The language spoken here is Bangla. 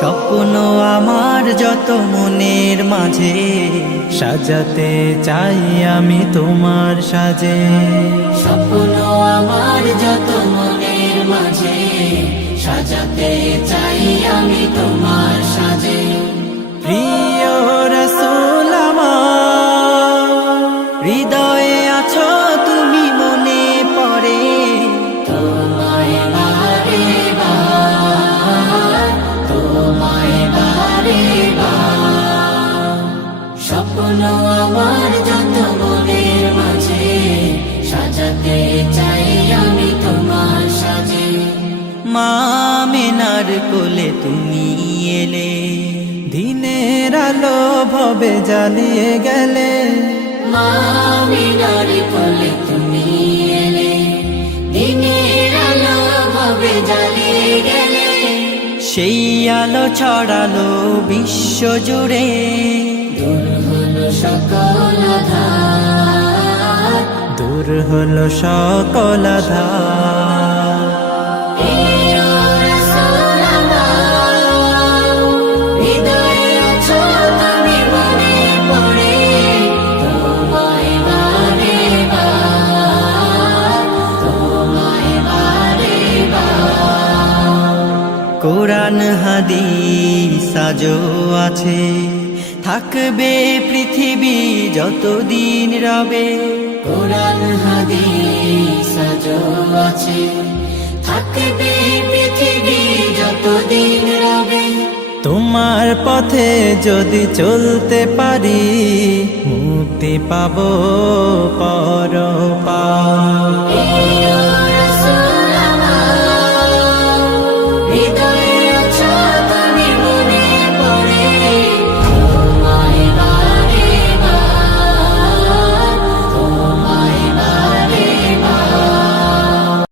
স্বপ্ন আমার যত মনের মাঝে সাজাতে চাই আমি তোমার সাজে। স্বপ্ন আমার যত মনের মাঝে সাজাতে চাই আমি তোমার সাজে। প্রিয় রাসূল আমার, হৃদয়ে আছো তুমি মনে পড়ে তোমায় বারে বার, তোমায় বারে বার। স্বপ্ন আমার যত মনের মাঝে সাজাতে চাই আমি তোমার সাজে। মা আমিনার কোলে তুমি এলে, দিনের আলো ভবে জ্বালিয়ে গেলে। মা আমিনার কোলে তুমি এলে, দিনের আলো ভাবে জ্বালিয়ে গেলে। সেই আলো ছড়ালো বিশ্ব জুড়ে, দূর হলো সকল আঁধার, দূর হলো সকল আঁধার। প্রিয় রাসূল আমার, হৃদয়ে আছো তুমি মনে পড়ে তোমায় বারে বার, তোমায় বারে বার। কোরআন হাদিস আজও আছে, থাকবে পৃথিবী যতদিন রবে। কোরআন হাদিস আজও আছে, থাকবে পৃথিবী যতদিন রবে। তোমার পথে যদি চলতে পারি, মুক্তি পাবো পরপার। প্রিয়